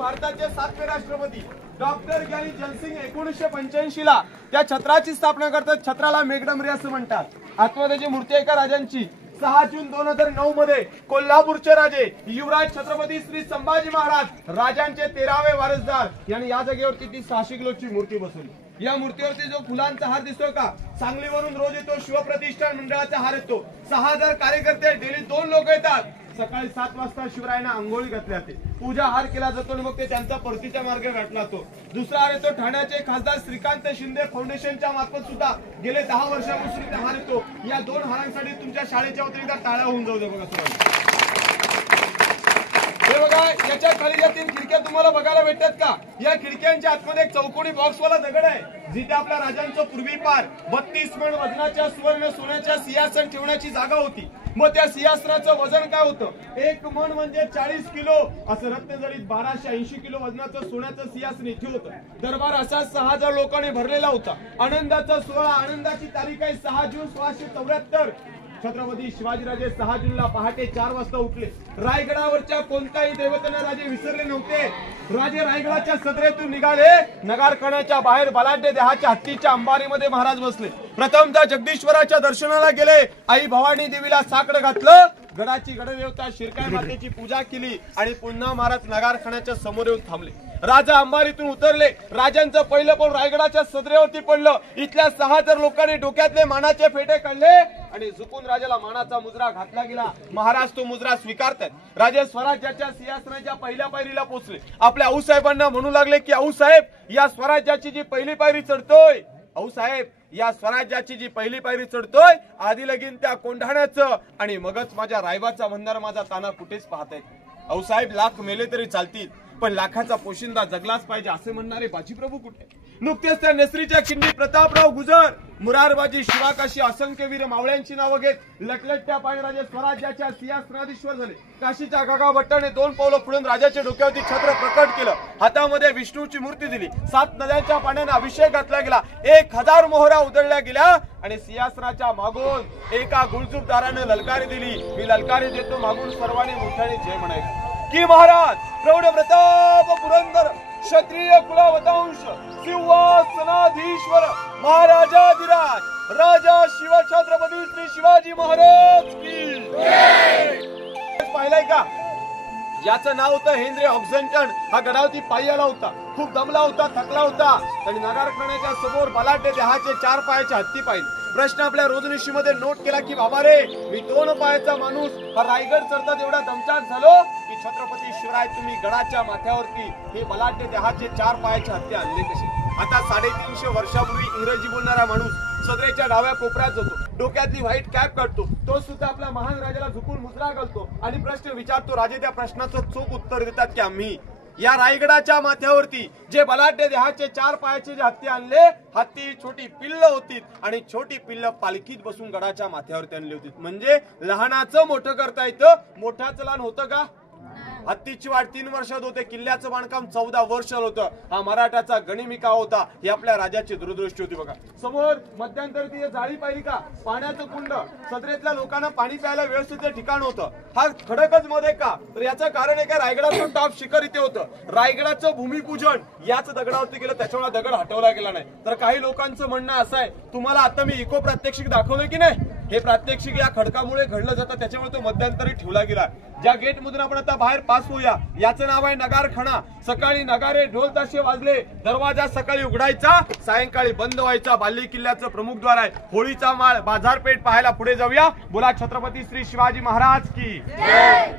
भारताचे 7वे राष्ट्रपती डॉक्टर ग्यानी जयसिंग 1985 ला त्या छत्राची स्थापना करतात। छत्राला मेघडंबरी असं म्हणतात। आत्मदेची मूर्ती एका राजांची 6 जून 2009 मध्ये कोल्हापूरचे राजे युवराज छत्रपती श्री संभाजी महाराज राजांचे 13वे वारसदार यांनी या जागेवरती ती 600 किलोची मूर्ती बसवली। या मूर्तीवरती जो फुलांचा हार दिसतो का, सांगलीवरून रोज येतो शिवप्रतिष्ठान मंडळाचा हार येतो। 6000 कार्यकर्ते डेली 2 लोक येतात। सकाळी 7 वाजता शिवरायांना अंघोळी घातली जाते, पूजा हार केला जातो आणि मग ते त्यांचा परतीचा मार्ग गाठला जातो। दुसरा हार येतो ठाण्याचे खासदार श्रीकांत शिंदे फाउंडेशनच्या मार्फत सुद्धा गेले 10 वर्षापासून हार येतो। या 2 हारांसाठी तुमच्या शाळेच्या वतीने टाळ्या होऊन जाऊ दे बघा सगळं। हे बघा, याच्या खाली या 3 खिडक्या तुम्हाला बघायला भेटतात का? या खिडक्यांच्या आतमध्ये एक चौकोनी बॉक्सवाला दगड आहे, जिथे आपल्या राजांचं पूर्वीपार 32 मण वजनाच्या सुवर्ण सोन्याच्या सिंहासन ठेवण्याची जागा होती। मग त्या सिंहासनाचं वजन काय होतं? 1 मण म्हणजे 40 किलो असं रत्नजडीत 1280 किलो वजनाचं सोन्याचं सिंहासन इथे होतं। दरबार असा 6000 लोकांनी भरलेला होता। आनंदाचा सोहळा, आनंदाची तारीख आहे 6 जून 1674। छत्रपती शिवाजीराजे 6 जूनला पहाटे 4 वाजता उठले। रायगडावरच्या कोणत्याही देवतेने राजे विसरले नव्हते। राजे रायगडाच्या सदरेतून निघाले। नगारखान्याच्या बाहेर बलाढ्य देहाच्या हत्तीच्या अंबारीमध्ये महाराज बसले। प्रथमतः जगदीश्वराच्या दर्शनाला गेले। आई भवानी देवीला साकडं घातलं। गडाची गडदेवता शिरकाय मातेची पूजा केली आणि पुन्हा महाराज नगारखान्याच्या समोर येऊन थांबले। राजा अंबारीतून उतरले। राजांचं पहिलं पाऊल रायगडाच्या सदरेवरती पडलं। इथल्या 6000 लोकांनी डोक्यातले मानाचे फेटे काढले आणि झुकून राजाला मानाचा मुजरा घातला गेला। महाराज तो मुजरा स्वीकारतात। राजे स्वराज्याच्या सिंहासनाच्या पहिल्या पायरीला पोहोचले। आपल्या आऊसाहेबांना म्हणू लागले की आऊसाहेब, या स्वराज्याची जी पहिली पायरी चढतोय, आऊसाहेब या स्वराज्याची जी पहिली पायरी चढतोय, आधी लगीन त्या कोंढाण्याचं आणि मगच माझ्या रायबाचा म्हणणार माझा ताना कुठेच पाहताय। आऊसाहेब, लाख मेले तरी चालतील, पण लाखाचा पोशिंदा जगलाच पाहिजे असे म्हणणारे बाजीप्रभू कुठे? नुकतेच त्या नेसरीच्या खिंडी प्रतापराव गुजर, मुरारबाजी, शिवाकाशी असंख्य वीर मावळ्यांची नावं घेत लटलटत्या पायी राजे स्वराज्याच्या सिंहासनाधीश्वर झाले। काशीच्या काका भट्टाने 2 पावलं पुढून राजाच्या डोक्यावरती छत्र प्रकट केलं। हातामध्ये विष्णूची मूर्ती दिली। 7 नद्यांच्या पाण्याने अभिषेक घातला गेला। 1000 मोहरा उधळल्या गेल्या आणि सिंहासनाच्या मागून एका गुळजूबदाराने ललकारी दिली। मी ललकारी देतो, मागून सर्वांनी मोठ्याने जय म्हणायचे की महाराज प्रौढ प्रताप पुरंदर क्षत्रिय कुलवंश सिंहासनाधीश्वर महाराजाधिराज राजा शिवछत्रपती श्री शिवाजी महाराज की जय। पाहिलंय का? याचं नाव होतं हेनरी ऑक्झंटन। हा गडावरती पायी आला होता, खूप दमला होता, थकला होता आणि नगारखान्याच्या समोर बलाढ्य देहाचे 4 पायाचे हत्ती पाहिले। प्रश्न आपल्या रोजनिशीमध्ये नोट केला की बाबा रे, मी 2 पायाचा माणूस हा रायगड चढतात एवढा दमछाक झालो की छत्रपती शिवराय तुम्ही गडाच्या माथ्यावरती हे बलाढ्य देहाचे 4 पायाचे हत्ती आणले कसे? आता 350 वर्षापूर्वी इंग्रजी बोलणारा माणूस सदरेच्या डाव्या कोपऱ्यात जातो, डोक्यातली व्हाईट कॅप काढतो, तो सुद्धा आपल्या महान राजाला झुकून मुजरा घालतो आणि प्रश्न विचारतो। राजे त्या प्रश्नाचं चोख उत्तर देतात की आम्ही या रायगडाच्या माथ्यावरती जे बलाढ्य देहाचे 4 पायाचे जे हत्ती आणले, हत्ती छोटी पिल्ल होती आणि छोटी पिल्ल पालखीत बसून गडाच्या माथ्यावरती आणली होती। म्हणजे लहानाचं मोठं करता येतं, मोठ्याचं लहान होतं का? हत्तीची वाढ 3 वर्षात होते, किल्ल्याचं बांधकाम 14 वर्षात होतं। हा मराठाचा गणिमिका होता। ही आपल्या राजाची दूरदृष्टी होती। बघा समोर मध्यंतरी जाळी पाहिली का? पाण्याचं कुंड, सदरेतल्या लोकांना पाणी प्यायला व्यवस्थित ठिकाण होतं। हा खडकच मध्ये का? तर याचं कारण आहे का, रायगडाचं टॉप शिखर इथे होतं। रायगडाचं भूमिपूजन याच दगडावरती केलं, त्याच्यामुळे दगड हटवला गेला नाही। तर काही लोकांचं म्हणणं असं आहे, तुम्हाला आता मी इको प्रात्यक्षिक दाखवलं की नाही, हे प्रात्यक्षिक या खडकामुळे घडलं जातं, त्याच्यामुळे तो मध्यंतरी ठेवला गेला। ज्या गेट मधून आपण आता बाहेर पास होऊया, याचं नाव आहे नगारखाना। सकाळी नगारे ढोल ताशे वाजले, दरवाजा सकाळी उघडायचा, सायंकाळी बंद व्हायचा। बाल्ली किल्ल्याचं प्रमुख द्वार आहे। होळीचा माळ, बाजारपेठ पाहायला पुढे जाऊया। बोला छत्रपती श्री शिवाजी महाराज की जय।